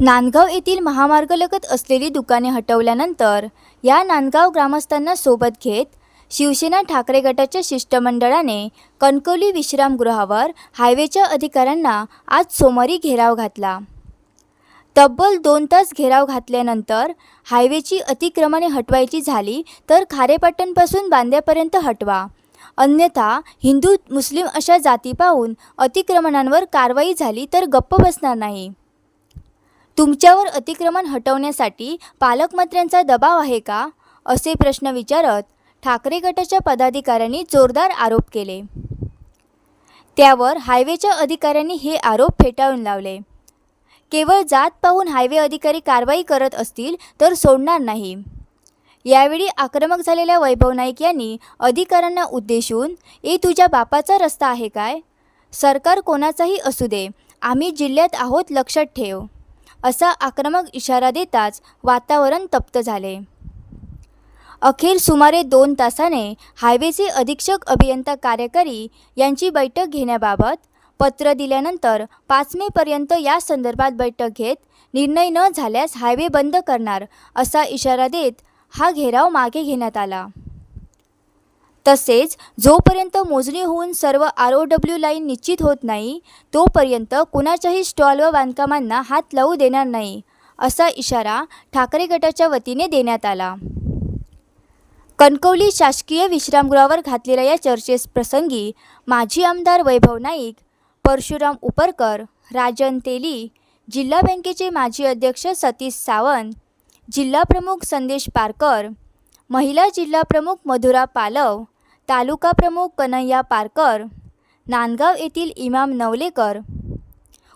नांदगाव येथील महामार्गलगत असलेली दुकाने हटवल्यानंतर या नांदगाव ग्रामस्थांना सोबत घेत शिवसेना ठाकरे गटाच्या शिष्टमंडळाने कणकवली विश्रामगृहावर हायवेच्या अधिकाऱ्यांना आज सोमवारी घेराव घातला. तब्बल दोन तास घेराव घातल्यानंतर हायवेची अतिक्रमणे हटवायची झाली तर खारेपाटणपासून बांद्यापर्यंत हटवा. अन्यथा हिंदू मुस्लिम अशा जाती पाहून अतिक्रमणांवर कारवाई झाली तर गप्प बसणार नाही. तुमच्यावर अतिक्रमण हटवण्यासाठी पालकमंत्र्यांचा दबाव आहे का? असे प्रश्न विचारत ठाकरे गटाच्या पदाधिकाऱ्यांनी जोरदार आरोप केले. त्यावर हायवेच्या अधिकाऱ्यांनी हे आरोप फेटाळून लावले. केवळ जात पाहून हायवे अधिकारी कारवाई करत असतील तर सोडणार नाही. यावेळी आक्रमक झालेल्या वैभव नाईक यांनी अधिकाऱ्यांना उद्देशून ए तुझ्या बापाचा रस्ता आहे काय? सरकार कोणाचाही असू दे. आम्ही जिल्ह्यात आहोत लक्षात ठेव. असा आक्रमक इशारा देताच वातावरण तप्त झाले. अखेर सुमारे दोन तासाने हायवेचे अधीक्षक अभियंता कार्यकारी यांची बैठक घेण्याबाबत पत्र दिल्यानंतर पाच मेपर्यंत या संदर्भात बैठक घेत निर्णय न झाल्यास हायवे बंद करणार असा इशारा देत हा घेराव मागे घेण्यात आला. तसेच जोपर्यंत मोजणी होऊन सर्व आर ओ डब्ल्यू लाईन निश्चित होत नाही तोपर्यंत कुणाच्याही स्टॉल व बांधकामांना हात लावू देणार नाही असा इशारा ठाकरे गटाच्या वतीने देण्यात आला. कणकवली शासकीय विश्रामगृहावर घातलेल्या या चर्चेस प्रसंगी माजी आमदार वैभव नाईक परशुराम उपरकर राजन तेली जिल्हा बँकेचे माजी अध्यक्ष सतीश सावंत जिल्हाप्रमुख संदेश पारकर महिला जिल्हाप्रमुख मधुरा पालव तालुका प्रमुख कन्हैया पारकर नांदगाव येथील इमाम नवलेकर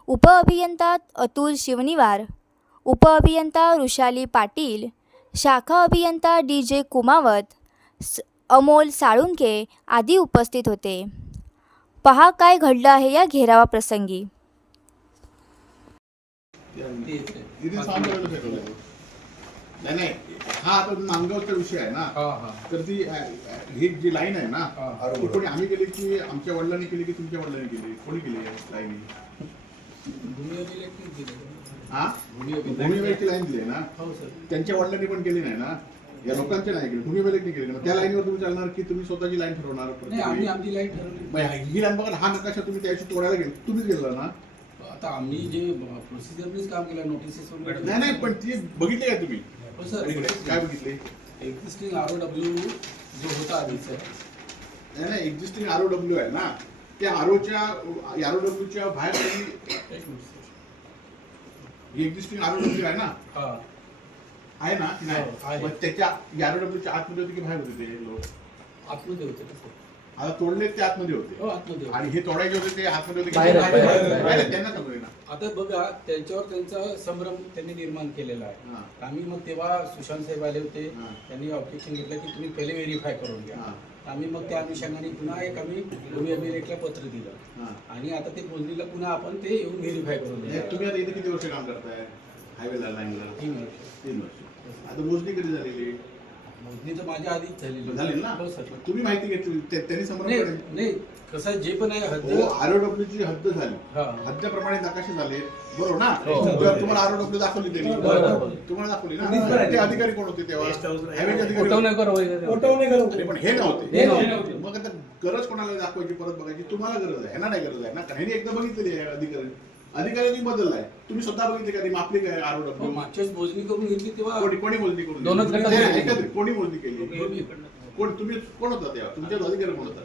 उपअभियंता अतुल शिवनिवार उपअभियंता वृषाली पाटील शाखा अभियंता डी जे कुमावत स अमोल साळुंके आदी उपस्थित होते. पहा काय घडलं आहे या घेरावाप्रसंगी प्रसंगी. नाही नाही. हा आता नांदगावचा विषय आहे ना. हा हा. तर ती अ, अ, ही जी लाईन आहे ना हा. ती कोणी आम्ही केली की आमच्या वडिलांनी केली की तुमच्या वडिलांनी केली? कोणी केली लाईन हा? भूमी अभिलेख भूमिवेलची लाईन दिली आहे ना? हो सर. त्यांच्या वडिलांनी पण केली नाही ना? या लोकांच्या नाही केली. भूमिवेलकनी केली मग त्या लाईनवर तुम्ही चालणार की तुम्ही स्वतःची लाईन ठरवणार नाही आम्ही आमची लाईन ठरवली. मग ही लाईन बघा हा नकाशा तुम्ही त्याशी तोडायला गेले. तुम्हीच गेला ना? आता आम्ही जे प्रोसिजरनेच काम केलं नोटिसेस नाही नाही पण ती बघितली का तुम्ही? हो सर. इकडे काय बघितली? एक्झिस्टिंग आर ओ डब्ल्यू जो होता आधीचा. नाही नाही एक्झिस्टिंग आर ओ डब्ल्यू आहे ना. त्या आरोच्या आर ओ डब्ल्यूच्या बाहेर त्यांनी एक मिनिट सर. ही एक्झिस्टिंग आर ओ डब्ल्यू आहे ना? हा. आहे ना की हो, आहे. नाही मग त्याच्या आर ओ डब्ल्यूच्या आतमध्ये होते की बाहेर होते ते लोक? आतमध्ये होते का आता तोडले ते आतमध्ये होते हो आतमध्ये. आणि हे तोडायचे होते ते आतमध्ये होते की बाहेर, बाहेर? बाहेर, बाहेर. बाहेर, त्यांना ना आता बघा त्यांच्यावर त्यांचा संभ्रम त्यांनी निर्माण केलेला आहे हा. आम्ही मग तेव्हा सुशांत साहेब आले होते हा. त्यांनी ऑब्जेक्शन घेतलं की तुम्ही पहिले व्हेरीफाय करून घ्या हा. आम्ही मग त्या अनुषंगाने पुन्हा एक आम्ही भूमी अभिलेखला पत्र दिलं हा. आणि आता ते मोजणीला पुन्हा आपण ते येऊन व्हेरीफाय करून नाही, घ्या तुम्ही आता इथे किती वर्ष काम करताय हायवेला लाईनला तीन वर्ष तीन वर्ष आता मोजणी कधी झालेली मोजणी तर माझ्या आधीच झालेली झाली ना? हो सर. तुम्ही माहिती घेतली ते- त्यांनी नाही समोर नाही कसं आहे, जे पण आहे हद्द आर ओ डब्ल्यूची हद्द झाली. हा. हद्दप्रमाणे नकाशे झाले. बरोबर ना? हो. तेव्हा तुम्हाला आर ओ डब्ल्यू दाखवली त्यांनी. बरोबर. तुम्हाला दाखवली तुम्हीच ना करायचे. ते अधिकारी कोण होते तेव्हा? हायवेचे अधिकारी उठवणेकर वगैरे अरे पण हे नव्हते. हे नव्हते. मग आता गरज कोणाला दाखवायची परत बघायची? तुम्हाला गरज आहे. ह्यांना नाही गरज आहे. ना ह्यांनी एकदा बघितलेली आहे अधिकारी. अधिकाऱ्यांनी बदललाय. तुम्ही स्वतः बघितले का मापली काय आर ओ हो, मागच्याच मोजणी करून घेतली तेव्हा कोणी कोणी मोजणी करून दोनच दिली? गटात नाही, मोजणी. ऐका तरी, कोणी मोजणी केली. कोण तुम्ही कोण होता तेव्हा तुमच्या अधिकारी कोण होता?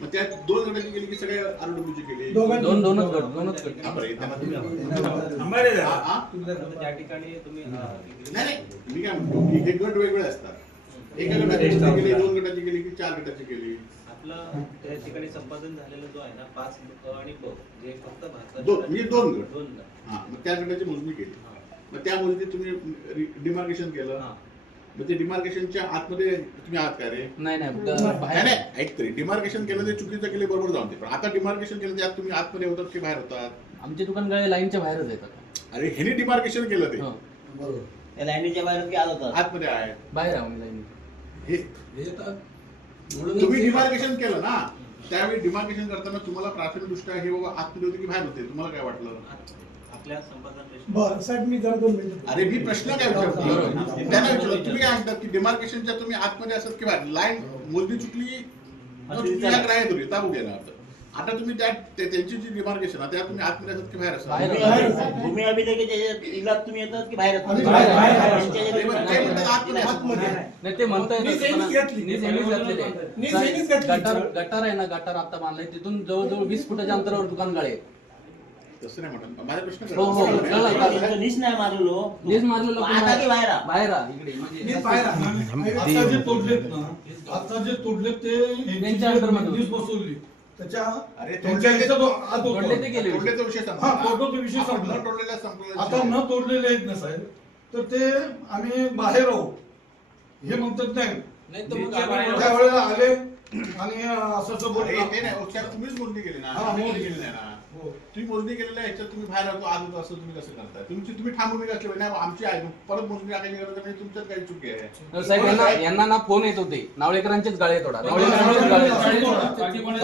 मग त्या दोन गटाची केली की सगळ्या आर ओ डब्ल्यूची केली. दोन दोनच गट दोनच गट. हा, बरं, हा, झाला. हा? ठिकाणी तुम्ही नाही नाही. मी काय म्हणतो की हे गट वेगवेगळे असतात. एका गटाची मोजणी केली दोन गटाची केली की चार गटाची केली आपलं त्या ठिकाणी संपादन झालेलं जो आहे ना पाच क आणि ब जे फक्त भारतात दोन म्हणजे दोन गट. दोन गट. हा मग त्या गटाची मोजणी केली. हा. मग त्या मोजणीत तुम्ही डिमार्केशन केलं. हा. मग ते डिमार्केशनच्या आतमध्ये तुम्ही आहात का रे? नाही नाही नाही. बाहेर. नाही ऐक तरी डिमार्केशन केलं ते चुकीचं केलं बरोबर जाऊन ते पण आता डिमार्केशन केलं त्यात तुम्ही आतमध्ये होतात की बाहेर होतात? आमचे दुकान गाळे लाईनच्या बाहेरच येतात. अरे ह्याने डिमार्केशन केलं ते. हो. त्या लाईनीच्या बाहेर की आत होतात? आतमध्ये आहे बाहेर आहे आम्ही लाईन. हे हे आता म्हणूनच तुम्ही डिमार्केशन केलं ना त्यावेळी डिमार्केशन करताना तुम्हाला प्राथमिक दृष्ट्या हे बाबा आतमध्ये होते की बाहेर होते? तुम्हाला काय वाटलं? आपल्या संपादन रेषेत बरं साहेब मी जरा दोन मिनिटं अरे मी प्रश्न काय विचारतो? त्यांना विचारलं तुम्ही काय म्हणतात की डिमार्केशनच्या तुम्ही आतमध्ये असत किंवा लाईन मोजणी चुकली ग्राह्य ताबू घेणार. आता तुम्ही त्या ते- त्यांची जी डिमार्केशन आहे त्यात तुम्ही आतमध्ये असत की बाहेर बाहेर असत भूमी अभि- भूमी अभिलेखाच्या याच्यात इलात तुम्ही येतात की बाहेर नाही ते म्हणता नीज येतं यांनीच घेतली. नीज यांनीच घातलेली आहे. नीज यांनीच घातली. गटार गटार आहे ना गटार आता बांधलाय तिथून जवळजवळ वीस फुटाच्या अंतरावर दुकान गाळे. तसं नाही म्हणत माझा प्रश्न हो, हो, नाही मारलेलो मारलेलं बाहेर इकडे म्हणजे जे तोडलेत ना आता जे तोडलेत ते त्यांच्या अंडरमध्ये बसवली त्याच्या अरे आत. तोडले ते गेले. विषय. हा, विषय संपला. तोडलेला. न तोडलेले आहेत ना साहेब तर ते आम्ही बाहेर आहोत हे म्हणतात नाही. नाही तर मग त्या वेळेला आले आणि असं असं अरे बोलले ते नाही उपचार तुम्हीच मोजणी केली ना. हा, आम्ही मोजणी. केली. नाही ना. हो. तुम्ही मोजणी केलेल्या ह्याच्यात तुम्ही बाहेर होतो आज होतो असं तुम्ही कसं करताय? तुमची तुम्ही ठाम भूमिका असली. नाही आमची आहे. परत मोजणी टाकायची गरज नाही तुमच्यात काही चुकी आहे. तर साहेब यांना यांना ना फोन येत होते. नावळेकरांचेच गाळे तोडा नावळेकरांचेच गाळे? तुम्हाला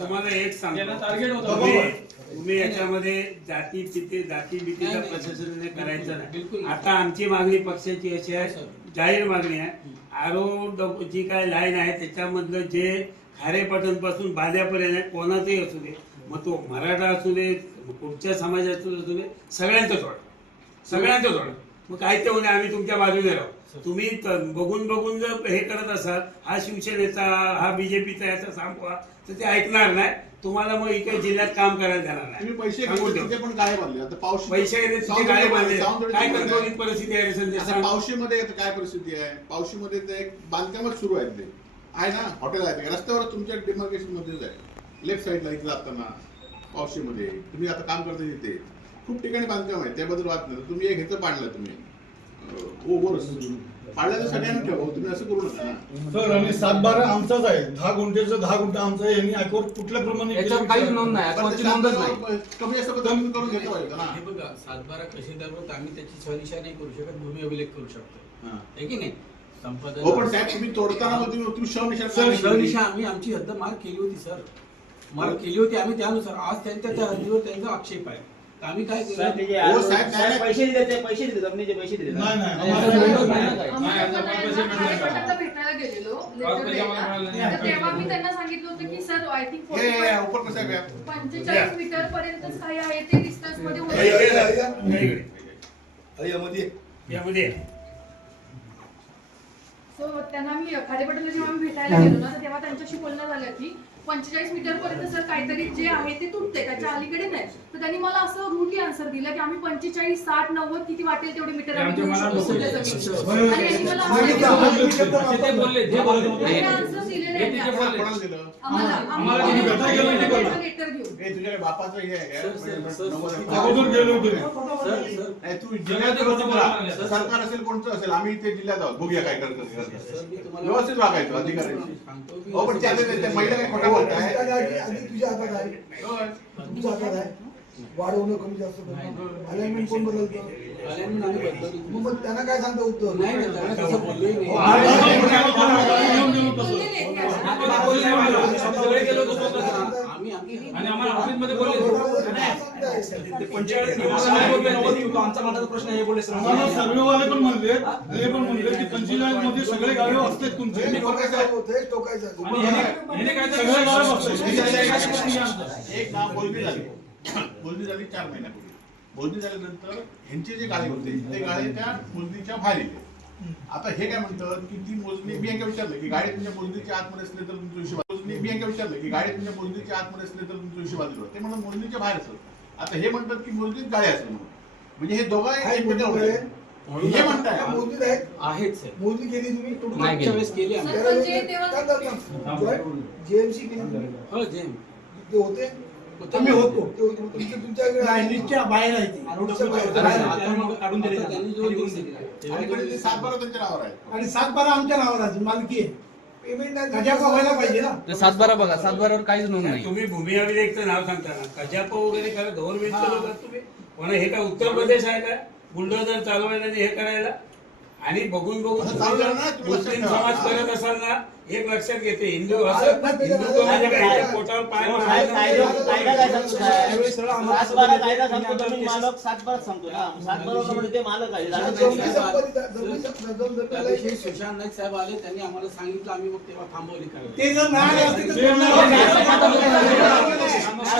तुम्हाला एक सांगतो. त्यांना टार्गेट होतं. तुम्ही याच्यामध्ये जाती पिते जाती नाही. प्रशासनाने करायचं. नाही. आता आमची मागणी पक्षाची अशी आहे जाहीर मागणी आहे. आरो जी काय लाईन आहे त्याच्यामधलं जे खारेपाटणपासून बाद्यापर्यंत आहे कोणाचंही असू दे मग तो मराठा असू दे कुठच्या समाजाचा असू दे सगळ्यांचं जोड सगळ्यांचं जोड मग काय ते होणे आम्ही तुमच्या बाजूने राहू. तुम्ही बघून बघून जर हे करत असाल हा शिवसेनेचा हा बीजेपीचा याचा सांगवा तर ते ऐकणार नाही. तुम्हाला मग इकडे जिल्ह्यात काम करायला तुम्ही नाही पैसे सांगून घेतले ठेवतो. तिथे पण बांधले आता पाऊस पैसे घेतले तिथे गाळे बांधले काय कंट्रोलिंग परिस्थिती आहे रे संजय आता सांग. पावशीमध्ये आता काय परिस्थिती आहे पावशीमध्ये ते एक बांधकामच सुरू आहे ते आहे ना हॉटेल आहे ते रस्त्यावर तुमच्या डिमार्केशन मध्येच आहे लेफ्ट साईडला इथे जाताना पावशीमध्ये तुम्ही आता काम करता तिथे खूप ठिकाणी बांधकाम आहे त्याबद्दल वाद नाही तुम्ही एक ह्याचं पाडलं तुम्ही ओव्हर पाडलं तर सगळ्यांनी ठेवा तुम्ही असं करू नका ना. सर आणि सात बारा आमचाच आहे. दहा गुंठेचं दहा गुंठा आमचा आहे. यांनी अकोट कुठल्या प्रमाणे याच्यावर काहीच. नोंद नाही. पण नोंदच कमी असं कमी करून घेता ना. हे बघा सातबारा आम्ही त्याची सहनिशा नाही करू शकत. भूमी अभिलेख करू शकतो. हा. आहे की नाही? संपादन हो पण साहेब तुम्ही तोडताना सर आम्ही आमची हद्द मार्क केली होती सर. मार्क केली होती आम्ही त्यानुसार आज त्यांच्या त्या हद्दीवर त्यांचा आक्षेप आहे. आम्ही काय हो, आरो- साहेब, काय साहेब नाही. पैसे दिले ते पैसे दिले जमिनीचे दिले. नाही नाही आम्हाला नाही. काही. भेटायला गेलेलो लेटर. तर तेव्हा मी त्यांना सांगितलं होतं की सर आय थिंक हे हे, हे, उपर कसं आहे काय? पंचेचाळीस मीटर पर्यंतच काही आहे ते डिस्टन्समध्ये हे होते. हे सो त्यांना मी खारेपाटणला जेव्हा मी भेटायला गेलो ना तर तेव्हा त्यांच्याशी बोलणं झालं की पंचेचाळीस मीटर पर्यंत सर काहीतरी जे आहे ते तुटते त्याच्या अलीकडे नाही तर त्यांनी मला असं रूटली आन्सर दिलं की आम्ही पंचेचाळीस साठ नव्वद किती वाटेल तेवढे मीटर आम्ही देऊ शकतो. आणि यांनी मला असं बोलले बोलले हे हे आहेत तिथे त्या. बोलले. कोणाला दिलं आम्हाला आम्हाला आम्ही तुम्ही भेटायला गेलो नाही बोलला. लेटर घेऊन हे तुझ्या बापाचं हे आहे सर, सर, काय? सर, नव्वद सर. आहे. अगोदर गेलो होतो मी. सर सर नाही, तू जगात जिल्ह्यात ते व्यवस्थित खोटं राहा. बोलायला लागले. सरकार असेल कोणतं असेल आम्ही इथे जिल्ह्यात आहोत बघूया काय करत सर मी तुम्हाला व्यवस्थित वागायचं अधिकाऱ्यांशी सांगतो की हो पण त्यात त्या महिला काय खोटं बोलताय आधी तुझ्या हातात आहे हातात वाढवणं कमी जास्त करणं अलाइनमेंट कोण बदलतं. मग त्यांना काय सांगता उत्तर नाही त्यांना तसं बोललोही. आम्ही ते असं. आम्ही बोललो आम्हाला ऑफिसमध्ये बोलले आम्हाला सर्वेवाले पण म्हणले हे पण म्हणले की पंचेचाळीसमध्ये सगळे गावे असतात तुमचे टोकायचं एक नाव झाली चार महिन्यापूर्वी बोलणी झाल्यानंतर ह्यांचे जे गाळे होते ते गाळे त्या मोजणीच्या बाहेर येते आता हे काय म्हणतात की ती मोजणी मी एकदा विचारलं की गाडी तुमच्या मोजणीच्या आतमध्ये असले तर तुमच्या हिशोबात मोजणी मी एकदा विचारलं की गाडी तुमच्या मोजणीच्या आतमध्ये असले तर तुमच्या हिशोबात दिलं. ते म्हणून मोजणीच्या बाहेर असत आता हे म्हणतात की मोजणीत गाळे असलं म्हणून. म्हणजे हे दोघं. हे म्हणताय. मोजणी आहे आहेत? सर. मोजणी केली तुम्ही? मागच्या केली. वेळेस केली आम्ही. जेएमसी केली? हो होते? तुम्ही होतो तुमच्या लाईनीच्या बाहेर आहे ती. काढून दिले. आणि कडे ते सातबारा त्यांच्या नावावर आहे. आणि सात बारा आमच्या नावावर आहे. मालकी आहे. सातबारा बघा सातबारावर काहीच नोंद नाही तुम्ही भूमी अभिलेखचं नाव सांगता ना. कजाप वगैरे करा गव्हर्नमेंटचं लोक तुम्ही. हे काय उत्तर प्रदेश आहे का? बुलडोजर चालवायला हे करायला? आणि बघून बघून मुस्लिम. समाज करत असाल ना एक लक्षात घेते हिंदू असं हिंदुत्व म्हणजे काय. पोटावर पाय हो, म्हणजे सुशांत नाईक साहेब आले त्यांनी आम्हाला सांगितलं आम्ही मग तेव्हा थांबवली?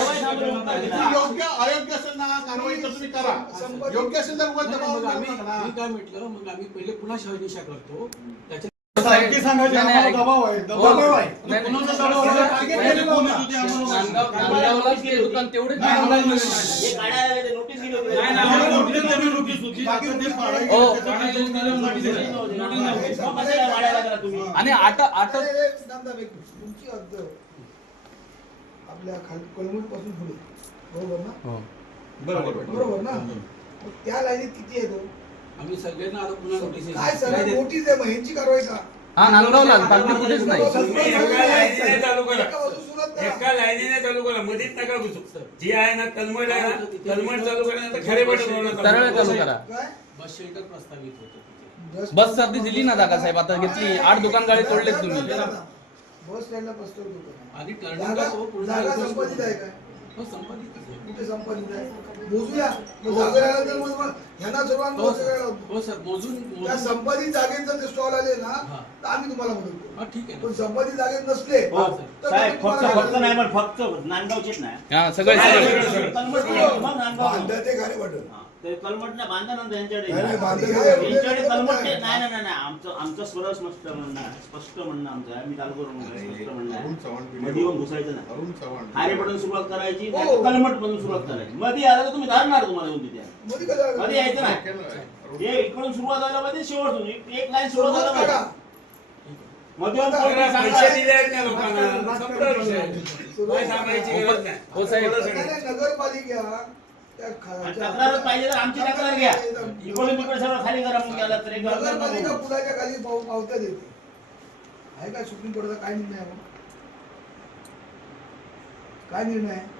योग्य अयोग्य असेल ना कारवाई तर तुम्ही करा योग्य असेल तर आम्ही. काय म्हटलं मग आम्ही पहिले पुन्हा शहनिशा करतो त्याच्या सारखी सांगायची नाही, नाही, आम्हाला ऐक- दबाव आहे हो, दबाव आहे नाही, नाही. कुणाचा दबाव आहे? टार्गेट नाही, केलेलं कोण आहे? ते आम्हाला माहिती नांदगाव नांदगावलाच ते दुकान तेवढेच नाही, नांदगाव नाही, मध्ये नाही. हे काढायला आले ते नोटीस दिली होती. नाही, नाही, आम्हाला नोटीस दिली नोटीस होती. आता ते पाडायची हो. त्याच्यात नोटीस दिली, नोटीस दिली. मग कसं काय वाढायला लागला तुम्ही आणि आता आता अरे, अरे, थांब, थांब, एक मिनिट. तुमची हद्द आपल्या खाली कलमूटपासून पुढे बरोबर ना बरोबर ना मग त्या लाईनीत किती आहे तो आम्ही सगळ्यांना आता पुन्हा नोटीस काय सगळं नोटीस आहे मग? ह्यांची कारवाई का? हा नांदगावला बाकी कुठेच नाही. तुम्ही एका लाईनीने चालू करा चालू करा मध्येच नका घुसू. जी आहे ना कलमट आहे ना कलमट चालू करा खरे पटल सरळ चालू करा. काय? बस शेल्टर प्रस्तावित होतं तिथे. बस- सर्दी दिली ना दादा साहेब. आता घेतली. आठ दुकान गाडी तोडलेत तुम्ही. बस स्टँडला प्रस्ताव जागा जागा request संपादित आहे काय हो, संपादितच आहे. कुठे संपादित आहे? मोजूया. मग मग ह्यांना सर्वांना हो सर. हो मोजून त्या संपादित जागेत जर ते स्टॉल आले ना हा. तर आम्ही तुम्हाला मदत करू. हा ठीक आहे. पण. संपादित जागेत नसले हो साहेब फक्त फक्त नाही पण फक्त नांदगावचेच नाही. हा सगळे नांदगाव ते गाडी वाटत. हा, ते कलमट नाही बांधा ना त्यांच्याकडे नाही, नाही, बांधा काय? त्यांच्याकडे कलमट नाही नाही नाही नाही. आमचं आमचं स्वरं स्पष्ट म्हणणं आहे. स्पष्ट म्हणणं आमचं. आहे मी चालू करून स्पष्ट म्हणणं अरुण आहे चव्हाणमध्ये येऊन घुसायचं नाही. अरुण चव्हाण हारे पटून सुरुवात करायची हो. नाही कलमट सुरुवात करायची. मध्ये आलं तर तुम्ही धरणार तुम्हाला येऊन तिथे. मध्ये कसा मध्ये यायचं नाही. हे इकडून सुरुवात झाल्या मध्ये शेवटून. एक एक लाईन सुरुवात सुरुवात. पाहिजे. मध्ये येऊन कोणी पैसे सांगा- दिले आहेत ना लोकांना. संपला विषय. काय सांगायची गरज नाही. हो साहेब. नाही, नाही, नगरपालिका तक्रारच पाहिजे तर आमची तक्रार घ्या. इकडून तिकडे सगळं खाली करा मग गेला तर एक नगरपालिका पुलाच्या खाली पाव- पावत्या देते. आहे का सुप्रीम कोर्टाचा काय निर्णय आहे? मग? काय निर्णय आहे?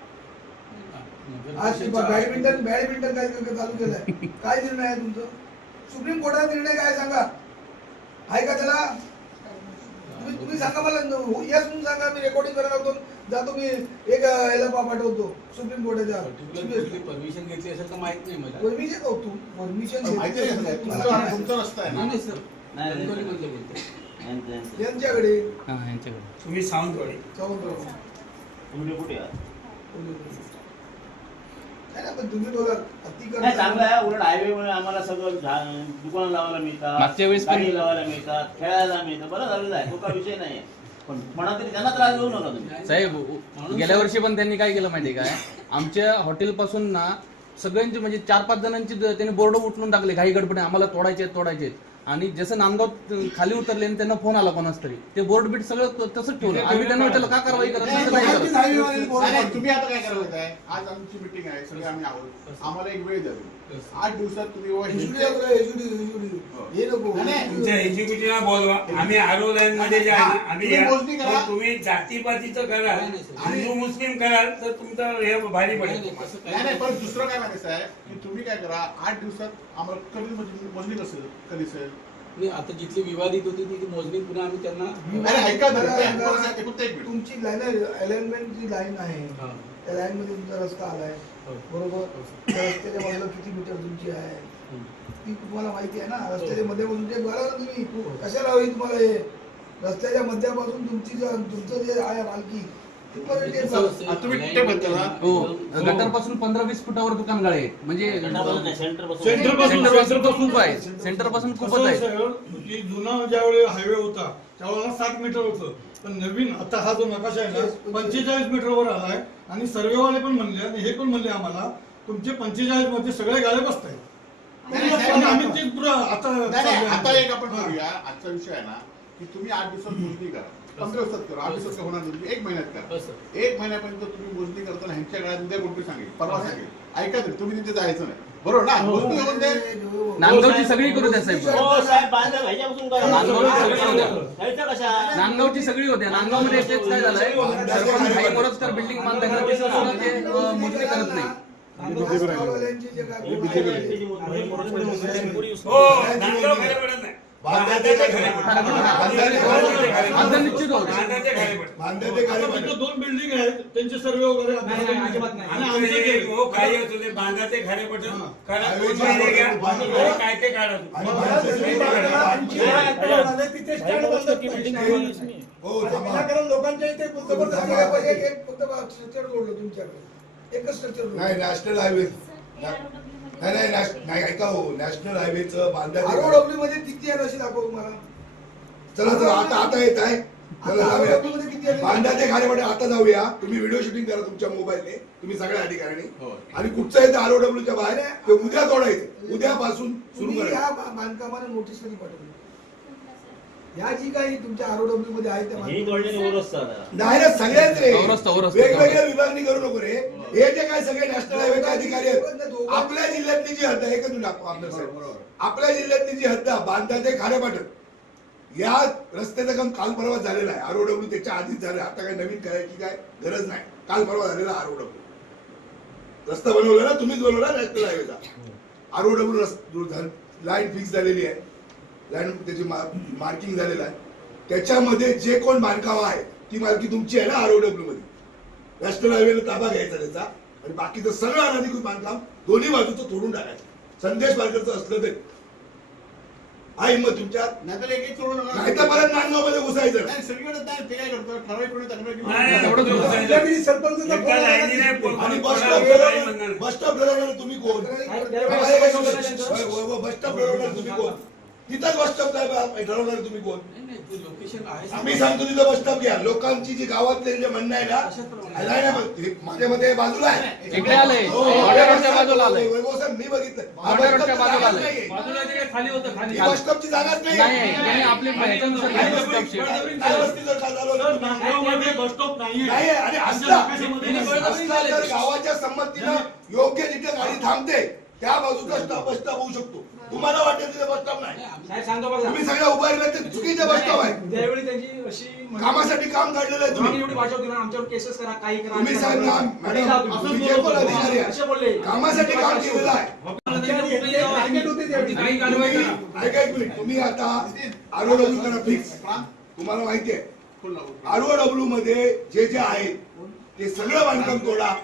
आज बॅडमिंटन बॅडमिंटन काय चालू केलंय. काय निर्णय आहे तुमचं? सुप्रीम कोर्टाचा निर्णय काय सांगा? आहे का त्याला तुम्ही तुम्ही सांगा मला यस म्हणून सांगा मी रेकॉर्डिंग करायला लावतो जातो मी एक याला पा- पाठवतो सुप्रीम कोर्टाच्या. परमिशन घेतली असेल तर माहीत नाही मला. परमिशन तू परमिशन? तुमचा रस्ता आहे नाही सर. यांच्याकडे? हा यांच्याकडे. तुम्ही सावंतवाडी. सावंतराव. तुम्ही कुठे आहात? नाही ना, पण तुम्ही बोला अतिक्रमण- नाही चांगलं आहे उलट हायवे मुळे आम्हाला सगळं दुकान लावायला मिळतात मागच्या वेळेस पण- गाडी लावायला मिळतात खेळायला मिळतं बरं झालेलं आहे तो काय विषय नाही पण म्हणा तरी त्यांना त्रास देऊ नका तुम्ही. साहेब गेल्या वर्षी पण त्यांनी काय केलं माहिती काय? आमच्या हॉटेल पासून ना सगळ्यांची म्हणजे चार पाच जणांची त्यांनी बोर्ड उठलून टाकले काही गडबडी आम्हाला तोडायचे आहेत, तोडायचे आहेत. आणि जसं नांदगाव खाली उतरले आणि त्यांना फोन आला कोणाच तरी ते बोर्ड बीट सगळं त- तसंच ठेवलं आम्ही त्यांना विचारलं का कारवाई करत नाही नाही करत. तुम्ही आता काय करायचं आहे आज आमची मिटिंग आहे सगळे आम्ही आहोत आम्हाला एक वेळ द्या तुम्ही. आठ दिवसात तुम्ही बोलवा आम्ही आरो लाईन मध्ये जे आहे ना आम्ही तुम्ही या- मोजणी करा. पण तुम्ही जातीपातीचं कराल नाही, नाही, सर. हिंदू मुस्लिम कराल तर तुमचं हे भारी पडेल नाही, नाही. पण दुसरं काय की तुम्ही काय करा आठ दिवसात आम्हाला कधी मोजणी असेल नाही, आता जिथली विवादित होती ती मोजणी पुन्हा आम्ही त्यांना. तुमची लाईन अलाइनमेंट जी लाईन आहे हा. त्या लाईन मध्ये तुमचा रस्ता आलाय. बरोबर त्या रस्त्याच्या बाजूला किती मीटर तुमची आहे. ती तुम्हाला माहिती आहे ना रस्त्याच्या हो. मध्यपासून जे बघा ना तुम्ही हो. कशाला हवी तुम्हाला हे रस्त्याच्या मध्यापासून तुमची जे तुमचं जे आहे मालकी हो. हो. गटरपासून पंधरा वीस फुटावर दुकान गाळे आहेत म्हणजे सेंटरपासून सेंटर पासून- सेंटरपासून तर खूप आहे. सेंटरपासून खूपच आहे. जुना ज्यावेळी हायवे होता त्यावेळेला साठ मीटर होतं. पण नवीन आता हा जो नकाशा आहे ना पंचेचाळीस मीटरवर आलाय. आणि सर्वेवाले पण म्हणले आणि हे पण म्हणले आम्हाला तुमचे पंचेचाळीसमध्ये सगळे गाळे बसत नाही, नाही, आणि आम्ही नाही. ते पुरं आता एक आपण आजचा विषय आहे ना की तुम्ही आठ दिवसात मोजणी करा. पंधरा दिवसात करा आठ दिवसात होणार नाही. एक महिन्यात करा. बस एक महिन्यापर्यंत तुम्ही मोजणी करताना ह्यांच्या काळात उद्या कोणती सांगेल परवा सांगेल ऐका तरी तुम्ही तिथे जायचं नाही. बरोबर ना? मोजणी होऊन दे नांदगावची सगळी करू द्या साहेब. हो साहेब बांधा ह्याच्यापासून करा. नांदगावची सगळी द्या. कशा? नांदगावची सगळी होते. नांदगावमध्ये तेच काय झालंय? सरपंच मोरजकर बिल्डिंग बांधताना ते मोजणी करत नाही. हो तिथं दोन बिल्डिंग आहेत. त्यांचे सर्वे वगैरे. हो, काही असू दे बांधाचे खारे हा. आणि काय ते काढा तुम्ही. हो. लोकांच्या इथे पाहिजे. एक- स्ट्रक्चर जोडलं तुमच्याकडे. एकच स्ट्रक्चर नाही नॅशनल हायवे नाही नाही नॅश- नाही ऐका हो नॅशनल हायवेचं बांधाचे आरओडब्ल्यू मध्ये किती आहे अशी दाखव तुम्हाला चला चला आता आता येत आहे. चला जाऊया. ROW मध्ये किती बांधाचे खारे वाटे आता जाऊया. तुम्ही व्हिडिओ शूटिंग करा तुमच्या मोबाईलने तुम्ही सगळ्या अधिकाऱ्यांनी हो. आणि कुठचं येतं आरओडब्ल्यूच्या बाहेर ते उद्या तोडायचं. उद्यापासून सुरू तुम्ही करा. या बा- बांधकामाला नोटीस कधी पाठवली या जी काही तुमच्या आरओडब्ल्यू मध्ये आहे त्या हे नाही रे सगळ्याच रे. औरस्त, औरस्त. वेगवेगळ्या विभागणी करू नको रे. हे जे काय सगळे नॅशनल हायवेचे अधिकारी आहेत आपल्या जिल्ह्यातली जी हद्द आहे एकच मिनिट आप- आपलं साहेब. आपल्या जिल्ह्यातली जी हद्द आहे, बांधा ते खारेपाटण या रस्त्याचं काम काल परवा झालेलं आहे. आरओडब्ल्यू त्याच्या आधीच झालं आता काही नवीन करायची काय गरज नाही. काल परवा झालेला आरओडब्ल्यू. रस्ता बनवला ना तुम्हीच बनवला नॅशनल हायवेचा आरओडब्ल्यू लाईन फिक्स झालेली आहे. लाईन त्याची मार्किंग झालेलं आहे. त्याच्यामध्ये जे कोण बांधकाम आहे ती मालकी तुमची आहे ना आरओडब्ल्यू मध्ये. नॅशनल हायवेला ताबा घ्यायचा त्याचा. आणि बाकीचं सगळं अनधिकृत बांधकाम दोन्ही बाजूचं तोडून टाकायचं. संदेश मार्गाचं असलं तरी. हा हिंमत तुमच्यात नाही. तर परत नांदगावमध्ये घुसायचं आणि बस स्टॉप. बस स्टॉप तुम्ही कोण? बस स्टॉप तुम्ही कोण? तिथंच बस स्टॉप ठरवणार तुम्ही कोण लोकेशन आहे. आम्ही सांगतो तिथं बस स्टॉप घ्या. लोकांची जी गावातले जे म्हणणं आहे ना नाही हे माझ्या मते बाजूला आहे. इकडे आलंय. हो, हो, वैभव साहेब, मी बघितलं. हा बस वाड्यावरच्या स्टॉपची बाजूला जागाच ही नाही आपली काय. काय काय गावाच्या संमतीनं योग्य जिथे गाडी थांबते. त्या बाजूचा स्टॉप बस स्टॉप होऊ शकतो. तुम्हाला वाटेल तिथे बस स्टॉप नाही. बघा. तुम्ही सगळ्या उभारले ते चुकीचे आहे. त्यावेळी त्यांची अशी म्हणणं- कामासाठी काम काढलेलं आहे तुम्ही. तुम्ही एवढी भाषा होती ना आमच्यावर केसेस करा काही करा. तुम्ही साहेब ना मॅडम तुम्ही जे कोण अधिकारी असे बोलले. कामासाठी काम केलेलं आहे. काही कारवाई करा. तुम्ही- ऐका एक मिनिट. तुम्ही आता आरओडब्ल्यू करा फिक्स तुम्हाला माहिती आहे. आरओडब्ल्यू मध्ये जे जे आहे ते सगळं बांधकाम तोडा.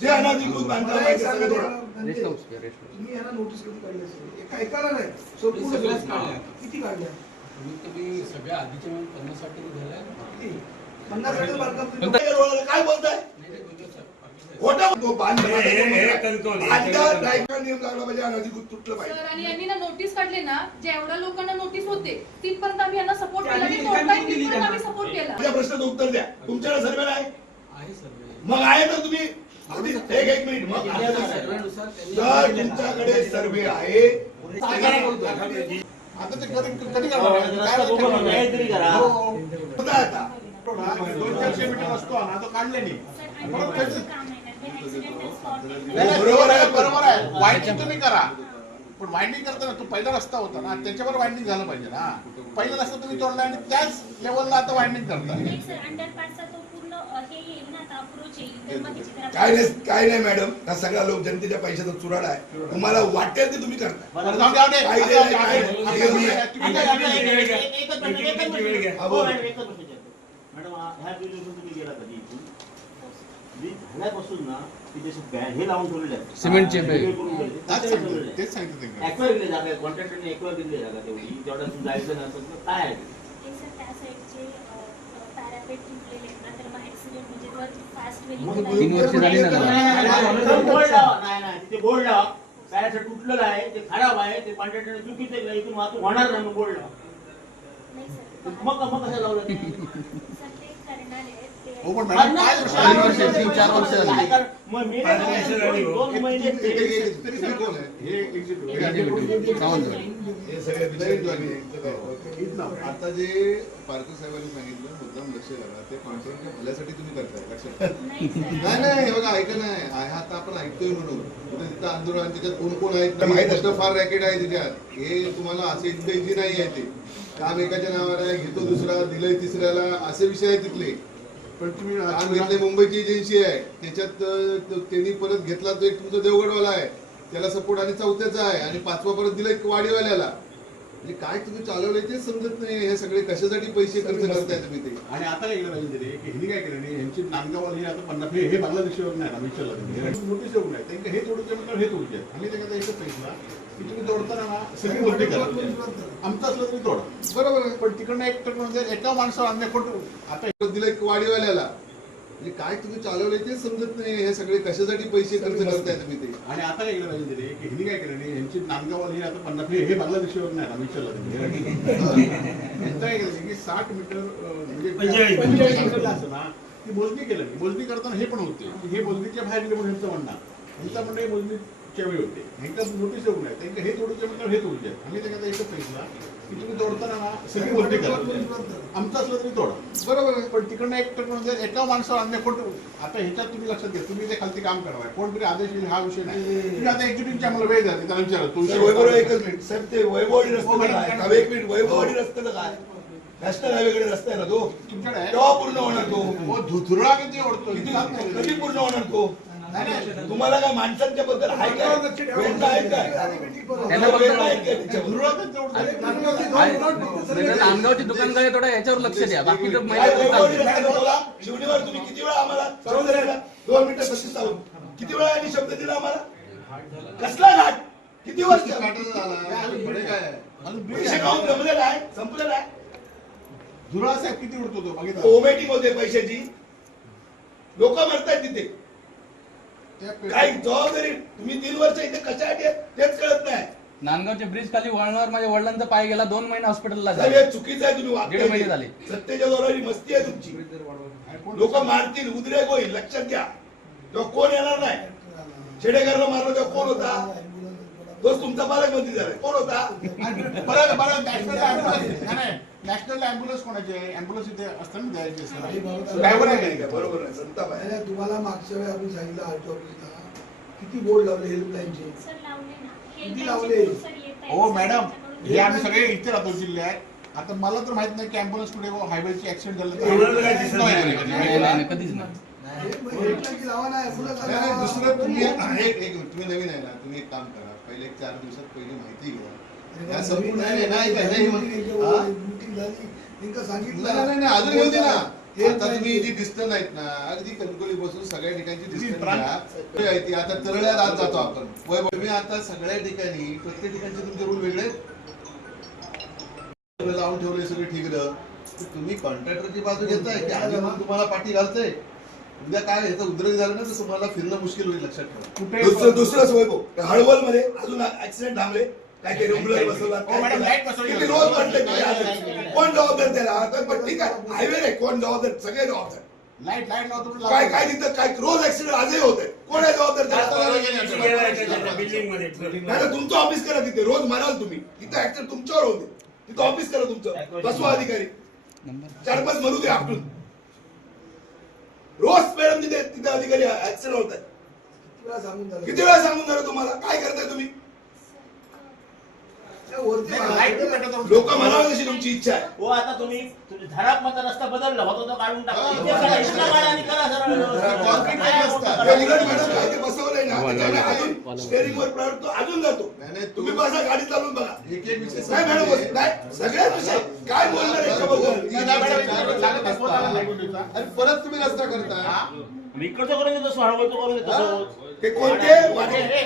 जे अनधिकृत बांधकाम आहे ते सगळं तोडा. Rest house, rest house. तुम्ही यांना नोटीस कधी काढली असेल एका एकाला नाही संपूर्ण सगळ्याच संपूर्ण. काढल्या. किती काढल्या कमीत कमी सगळ्या आधीच्या मिळून पन्नास साठ तरी झाल्या किती? पन्नास साठ बांधकाम तुम्ही- काय बोलताय? नाही ते दोन दिवसात. बाकी खोटा तो बांध हे- हे- हे कणकवली. बांधा ड्रायव्हर नियम लागला पाहिजे अनधिकृत तुटलं सर पाहिजे. आणि यांनी ना नोटीस काढले ना जेवढ्या लोकांना नोटीस होते तिथपर्यंत आम्ही यांना सपोर्ट केला त्यांनी आणि तिथपर्यंत त्यांना. आम्ही सपोर्ट केला. माझ्या प्रश्नाचं उत्तर द्या. तुमच्याकडे सर्वे आहे? सर्वे मग आहे तर तुम्ही एक एक मिनिट मग जर- तुमच्याकडे सर्वे आहे. आता ते कधी आता. दोन चारशे मीटर असतो ना तो काढले नाही. हो, बरोबर आहे बरोबर आहे. वाईंडिंग तुम्ही करा. पण वाईंडिंग करताना तो पहिला रस्ता होता ना त्याच्यावर वाईंडिंग झालं पाहिजे ना. पहिला रस्ता तुम्ही तोडला आणि त्याच लेवलला आता वाईंडिंग करता. काय नाही काय नाही मॅडम हा सगळा लोक जनतेच्या पैशाचा चुराड आहे तुम्हाला वाटेल ते तुम्ही. हा, हो. मॅडम, हा- ह्या तुम्ही गेला कधी इथून मी झाल्यापासून ना तिथे हे लावून ठेवलेले आहेत सिमेंटचे हा. हे. तेच सांगितलं दिली जागा कॉन्ट्रॅक्टरने एक्वायर दिली जागा तेवढी जेवढा तुम्ही जायचं नसेल तर काय आहे ते? ते सर त्या साईडचे पॅरापेट तुटलेले आहेत ना तर मग ऍक्सिडेंट म्हणजे वर फास्ट मग तीन वर्ष झाली ना त्याला. नाही, नाही, नाही, तिथे बोर्ड लावा. नाही नाही तिथे बोर्ड लावा असं तुटलेलं आहे ते खराब आहे ते कॉन्ट्रॅक्टरने चुकीचं केलं इथून वाहतूक होणार नाही मग बोर्ड लावा मग मग कसं लावलं ते? सर ते करणार आहेत हो ते पण मॅडम पाच वर्ष पाच वर्ष, तीन, चार वर्ष झाली. काय कारण- मग मी पाच वर्ष झाली. दोन महिने कोण आहे? हे executive. सावंतवाडी. हे सगळे बिचारे- आता जे पारकर साहेबांनी सांगितलं मुद्दाम लक्ष द्यावा ते कॉन्ट्रॅक्टच्या भल्यासाठी तुम्ही करताय लक्षात ठेवा. नाही नाही नाही हे बघा ऐका नाही आहे आता आपण ऐकतोय म्हणून कुठे तिथं आंदोलन त्याच्यात कोण कोण आहेत तर माहीत असतं. फार रॅकेट आहे त्याच्यात हे तुम्हाला असे इतकं इझी नाही आहे ते काम एकाच्या नावावर आहे घेतो दुसरा दिलंय तिसऱ्याला असे विषय आहेत तिथले पण तुम्ही मुंबईची एजन्सी आहे. त्याच्यात तो- त्यांनी परत घेतला तो एक तुमचा देवगडवाला आहे. त्याला सपोर्ट आणि चौथ्याचा आहे. आणि पाचवा परत दिलाय वाडीवाल्याला. म्हणजे काय तुम्ही चालवलंय तेच समजत नाही. हे सगळे कशासाठी पैसे खर्च करताय तुम्ही ते? आणि आता काय केलं पाहिजे तरी की हिने काय केलं नाही यांची नांदगाव हे आता पन्नास हे हे बांगलादेशीवर नाही विचारलं तुम्ही नोटीस येऊ नये त्यांना हे तोडूचे म्हटलं हे तोडचे आम्ही त्याच्यात एकच सांगितलं की तुम्ही तोडताना ना सगळी गोष्टी करा. आमचं असलं तरी तोडा बरोबर आहे पण तिकडनं एक तर म्हणजे एका माणसावर अन्य खोटं आता दिलंय वाडीवाल्याला. म्हणजे काय तुम्ही चालवलंय तेच समजत नाही. हे सगळे कशासाठी पैसे खर्च करताय तुम्ही ते? आणि आता काय केलं पाहिजे तरी की हिने काय केलं नाही? यांची नांदगाव हे आता पन्नास हे बांगलादेशीवर नाही ना विचारलं तुम्ही. यांचं काय केलं की साठ मीटर म्हणजे असं ना ती मोजणी केलं. मोजणी करताना हे पण होते. की हे मोजणीच्या बाहेर गेले म्हणून यांचं म्हणणं. यांचं म्हणणं हे मोजणीच्या वेळी होते. ह्यांका नोटीस येऊ नये. त्यांना हे तोडूचे म्हटलं हे तोडचे आम्ही त्याच्यात एकच सांगितलं की तुम्ही तोडताना ना सगळी गोष्टी करा आमचं असलं तरी तोडा. बरोबर पण तिकडनं एक तर म्हणजे एका माणसावर अन्य खोटं आता ह्याच्यात तुम्ही लक्षात घ्या. तुम्ही ते खालती काम करावं कोणतरी आदेश येईल हा विषय नाही. तुम्ही आता एक्झिक्युटिव्हची आम्हाला वेळ जाते त्याला विचारा सर, वैभवराव तुळशी एकच मिनिट. साहेब ते वैभववाडी रस्त्याला एक मिनिट. वैभववाडी रस्त्याला काय? नॅशनल हायवेकडे रस्ता आहे ना तो? तुमच्याकडे? केव्हा पूर्ण होणार तो. धुतुरा किती ओढतो किती कधी पूर्ण होणार तो? तुम्हाला काय माणसांच्या बद्दल आहे काय? वेदना आहे काय त्यांना फक्त- वेदना आहे काय त्याच्यावर? धुतुरा किती ओढतो आहे. नांदगावची दुकान काय थोडं याच्यावर लक्ष द्या. रस्त्याला बोला? शिवणीवर तुम्ही किती वेळा आम्हाला दोन मिनिटं जाऊन किती वेळा यांनी शब्द दिला आम्हाला? कसला घाट? किती वर्ष? घाटाचा झाला? पुढे काय आहे? पैसे खाऊन जमलेला आहे संपलेला आहे. धुरा साहेब किती उडतो तो? बघितलं ओमेटिंग होते पैशाची. लोक मरतायत तिथे. काय जबाबदारी? तुम्ही तीन वर्ष इथे कशासाठी तेच कळत नाही. नांदगावच्या ब्रिज खाली वळणावर माझ्या वडिलांचा पाय गेला दोन महिने हॉस्पिटलला साहेब, हे चुकीचं आहे तुम्ही दीड महिने वागताय झाले. सत्तेच्या मस्ती आहे तुमची. लोक मारतील उद्रेक होईल लक्षात घ्या. तेव्हा कोण येणार नाही? शेडेकरला मारलं तेव्हा कोण होता? तोच तुमचा पालकमंत्री झाला कोण होता? बरं बरं नॅशनल अँब्युलन्स कोणाचे अँब्युलन्स इथे असतात ना द्यायचे असतात ड्रायव्हर आहे का बरोबर आहे संताप आहे. नाही, तुम्हाला मागच्या वेळी आपण सांगितलं आरटी ऑफिसला. किती बोर्ड लावले हेल्पलाईनचे? सर लावले ना. हे किती लावले? हो मॅडम हे आम्ही सगळे इथे राहतो जिल्ह्यात. आता मला तर माहीत नाही की अँब्युलन्स कुठे हायवेची ऍक्सिडेंट झालं कधीच नाही. दुसरं तुम्ही एक तुम्ही नवीन आहे ना तुम्ही एक काम करा. पहिले एक चार दिवसात पहिली माहिती घ्या. या संपूर्ण नाही, सांगितलं. नाही अजून दे ना. आता तुम्ही जी डिस्टन्स आहेत ना. अगदी कणकोली बसून सगळ्या ठिकाणची डिस्टन्स घ्या आहे ती आता तरळ्यात आज जातो आपण. वैभव, तुम्ही आता सगळ्या ठिकाणी प्रत्येक ठिकाणचे तुमचे रूल वेगळे आहेत. सगळं लावून ठेवले सगळे तर तुम्ही कॉन्ट्रॅक्टरची बाजू घेताय की मग तुम्हाला पाठी घालताय? उद्या काय ह्याचं उद्रेक झालं ना तर तुम्हाला फिरणं मुश्किल होईल लक्षात ठेवा. दुसरं दुसरंच वैभव हळवलमध्ये अजून ऍक्सिडेंट थांबले. बसवला. हो, रोज म्हणते की आज? कोण जबाबदार त्याला? आता पण ठीक आहे. हायवे रे कोण जबाबदार? सगळे जबाबदार. लाइट लाइट लावतो पण काय. काय तिथं काय रोज ऍक्सिडेंट आजही होत. कोण आहे जबाबदार त्याला? बिल्डिंगमध्ये नाही तर तुमचं ऑफिस करा तिथे. रोज माराल तुम्ही. तिथं ऍक्सिडेंट तुमच्यावर होते तिथं ऑफिस करा तुमचं. बसवा अधिकारी. चार पाच मरू दे आपटून. रोज मॅडम तिथे तिथे अधिकारी ऍक्सिडेंट होत आहे किती वेळा सांगून झालं तुम्हाला? काय करताय तुम्ही. लोक म्हणावं तशी तुमची इच्छा आहे. हो आता तुम्ही तुम्ही धराप मधला रस्ता बदलला होता तो काढून टाका. इथे करा इथला काढा आणि करा सरळ व्यवस्थित. कॉन्क्रीट काय नाही होतं रस्ता. करा. ते उलट मॅडम काय ते बसवलंय ना त्याच्यामुळे अजून स्टेअरिंग वर प्रयोग तो अजून जातो. नाही, नाही, तुम्ही बसा गाडी चालून बघा. एक एक विषय नाही मॅडम बस- नाही सगळ्याच विषय. काय बोलणार याच्याबद्दल. आणि परत तुम्ही रस्ता करता मी इकडचं करून देतो हळवलचं करून देतो ते कोणते? हे,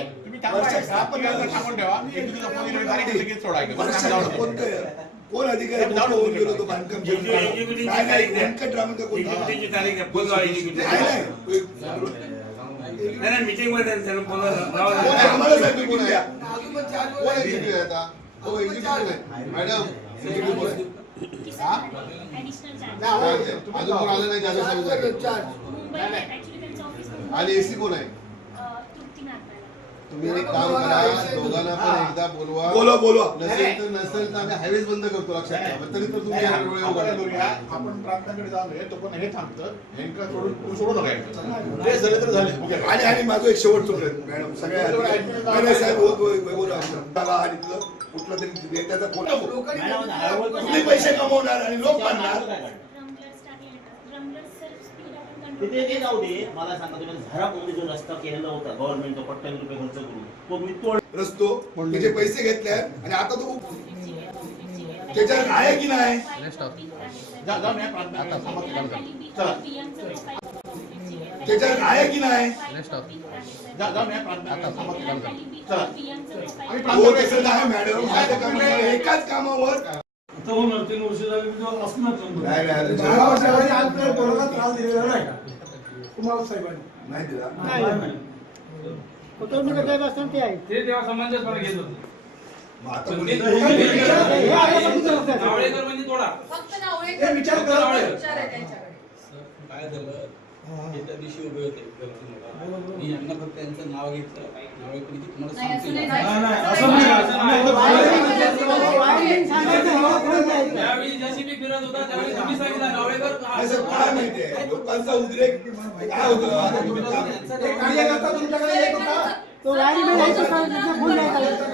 कोण अधिकारी होऊन गेलो तो बांधकाम काय नाही तारीख आहे. व्यंकट कोणता एक्झिक्युटिव्हची तारीख नाही नाही. नाही नाही मीटिंगमध्ये कोण कोण. कोण मॅडम कोण हा? अजून कोण आलं नाही? आणि एसी कोण आहे? तुम्ही एक काम करा दोघांना पण एकदा बोलवा. बोलवा बोलवा. नसेल तर नसेल तर आम्ही हायवेज बंद करतो लक्षात ठेवा तरी तर तुम्ही आपण आपण उघडा. करूया. आपण प्रांताकडे जाऊन पण हे थांबतं. ह्यांका सोडून तू सोडू नका. ते झाले तर झाले. ओके. आणि आणि माझं एक शेवटचं प्रयत्न मॅडम सगळ्या साहेब बोला. आणि तुझं कुठला तरी नेत्याचा फोन तुम्ही पैसे कमवणार आणि लोक मानणार रमलर्स टाकले रमलर्स सर स्पीड आपण कंट्रोल तिथे ते जाऊ दे. मला सांगा तुम्ही झरापमध्ये जो रस्ता केलेला होता गव्हर्नमेंट कोट्यावधी रुपये खर्च करून तो मी तोड रस्तो त्याचे पैसे घेतले आणि आता तो त्याच्यात आहे की नाही? त्याच्यात आहे की नाही? आम्ही मॅडम. एकाच कामावर आता होणार तीन वर्ष झाली की जेव्हा असणार नंबर. नाही नाही आता बारा वर्षाखाली आजपर्यंत कोणाला त्रास दिलेला नाही. साहेबांनी. नाही दिला. नाही, नाही. करता असताना ते आहे. ते तेव्हा समंजसपणे घेत होते. मग आता पण मुली- ते- हे आहे समजून नसतं. नावळेकर म्हणजे तोडा. फक्त नावळे हे विचार आहे त्यांच्याकडे. काय झालं? त्या दिवशी उभे होते. मी यांना फक्त त्यांचं नाव घेतलं की तुम्हाला नाही. त्यावेळी जेसीबी फिरत होता त्यावेळी तुम्ही सांगितलं नावळेकर असं काय लोकांचा उद्रेक काय कार्यकर्ता तुमच्याकडे येत होता तो सांगितलं ते भूल नाही करायचं.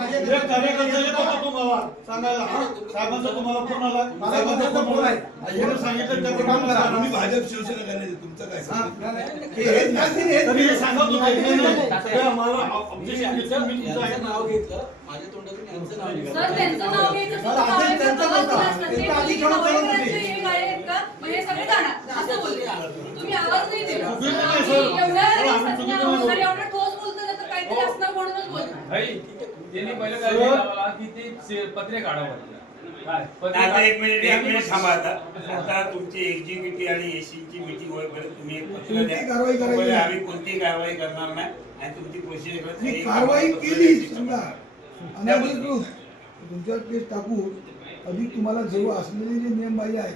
एक येत होता तुम्हाला सांगायला हा, साहेबांचा तुम्हाला फोन आला साहेबांचा फोन आला याने सांगितलं त्या काम करा. तुम्ही भाजप शिवसेना करण्याचे तुमचं काय? नाही, नाही. हे- हेच नाही, हेच तरी हे नाही. सांगत होते नाही, नाही, ते आम्हाला ऑब्जेक्शन घेतलं मी तुमचं यांचं ऐकलं. नाव घेतलं माझ्या तोंडातून यांचं नाव निघालं. सर त्यांचं नाव घ्यायचं सर, असतं तर आधी नावळे त्यांचं करतात होतं. असतं. ते त्यांचं आधी बोलले की ठरवलं होतं नावळेकरांचे ते. गाळे आहेत का मग सगळे जाणार असं बोलले तुम्ही आवाज नाही दिला चुकीचं नाही, सर. एवढ्या सर, आम्ही चुकीचं नाही बोललो. जर एवढं ठोस काहीतरी असणार म्हणूनच बोलतो भाई त्यांनी पहिलं काय केलं आम्हाला की ते से- पत्रे काढावं आता एक मिनिट एक मिनिट थांबा आता. आता तुमची एक्झिक्युटिव्ह आणि एसीची मीटिंग होईपर्यंत तुम्ही एक पत्र द्या. कोणती कारवाई करायची. आम्ही कोणती कारवाई करणार नाही आणि तुमची प्रोसिजर ही कारवाई केली समजा. अनधिकृत तुमच्यावर केस टाकू. अधिक तुम्हाला जेव्हा असलेले जे नियम बाह्य आहे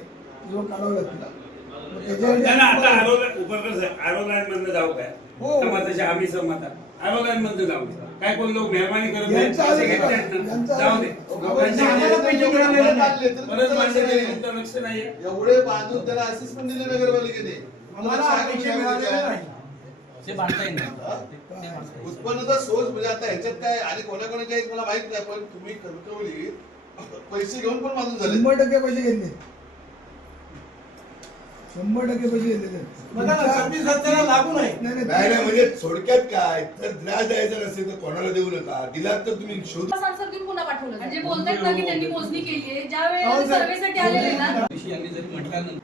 जेव्हा काढावं लागतील. मग आता उपकर आरोग्यांमधनं जाऊ काय? हो. समाजाच्या आम्ही सहमत आरोग्यांमधनं जाऊ काय कोण लोक मेहरबानी करत नाही जाऊ. दे. परत लक्ष एवढे बांधून त्याला असेच पण दिले नगरपालिकेने. उत्पन्नाचा सोर्स म्हणजे आता ह्याच्यात काय आणि कोणाकोणाच्या आहेत मला माहीत नाही पण तुम्ही कणकवली पैसे घेऊन पण बांधून झाले. शंभर टक्के पैसे घेतले. शंभर टक्के पैसे घेतले लागू नाही नाही नाही म्हणजे थोडक्यात काय? तर त्रास द्यायचा नसेल तर कोणाला देऊ नका. दिलात तर तुम्ही शोध पुन्हा पाठवलं म्हणजे बोलतात ना की त्यांनी मोजणी केली आहे ज्या हो, वेळेला. सर्वेसाठी आलेले ना दिवशी यांनी जरी म्हटल्यानंतर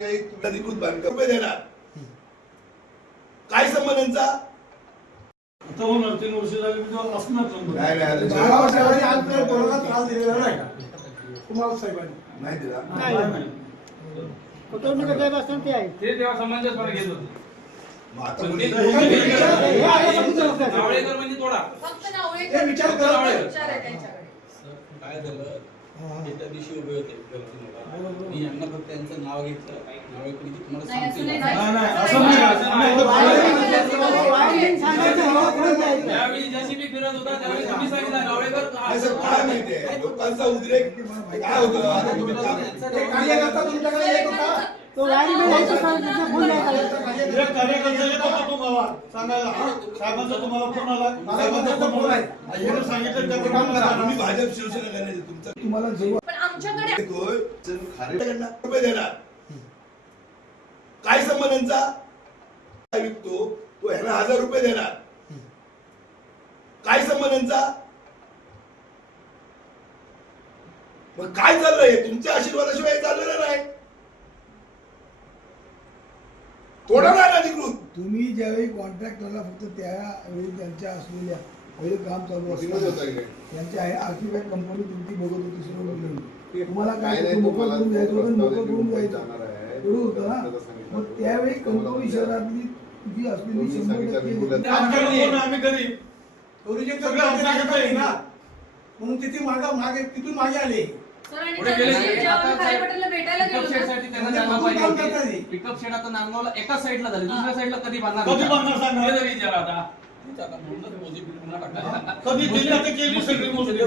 काही तुम्ही अधिकृत बांधकाम रुपये देणार. काय संबंध यांचा आता होणार तीन वर्ष झाली असणार नंबर. नाही नाही आता बारा वर्षाखाली आजपर्यंत कोणाला त्रास दिलेला नाही का? तुम्हाला साहेबांनी नाही. दिला नाही, असताना ते आहे? ते तेव्हा समंजसपणे घेत होते. हे आहे समजून. नावळेकर म्हणजे तोडा. फक्त नावळे हे विचार नाही. विचार आहे त्यांच्याकडे. काय झालं? ते त्या दिवशी उभे होते. मी यांना फक्त त्यांचं नाव घेतलं की तुम्हाला नाही. त्यावेळी जेसीबी फिरत होता त्यावेळी तुम्ही सांगितलं नावळेकर असं काय माहितीये लोकांचा उद्रेक काय होतं तो यायचं सांगितलं भूल नाही करायचं. एक कार्यकर्ता येत होता तुम्हाला? सांगायला हा, साहेबांचा तुम्हाला फोन आला? साहेबांचा फोन आला? सांगितलं त्या काम करा तुम्ही भाजप शिवसेना करण्याचे तुमचं तुम्हाला जेव्हा पण आमच्याकडे येतोय, जर खारेकडनं रुपये देणार. काय संबंध यांचा? काय विकतो? तो ह्याला हजार रुपये देणार. काय संबंध यांचा? मग काय चाललंय? तुमच्या आशीर्वादाशिवाय हे चाललेलं नाही. थोडं नाही अधिकृत? तुम्ही ज्यावेळी कॉन्ट्रॅक्टरला फक्त त्यावेळी त्यांच्या असलेल्या पहिले काम चालू Meeting मध्ये असतं होता की काय? त्यांची आहे आर्किटेक्ट कंपनी तुमची बघत होती सर्व तुम्हाला काय मोकळं तुम्हाला करून द्यायचं होतं मोकळं करून आहे. एवढं होतं ना. मग त्यावेळी कणकवली शहरातली जी असलेली शंभर सांगितलं टक्के आम्ही म्हणून तिथे मागे मागे तिथून मागे आले. गेले पिकअप शेडसाठी त्यांना म्हणजे जागा पाहिजे होती. पिकअप शेड आता नांदगावला एका साईडला झाली दुसऱ्या साईडला कधी बांधणार? कधी बांधणार सांगा? हे जर विचार आता. कधी दिली आता केली सगळी मोजणी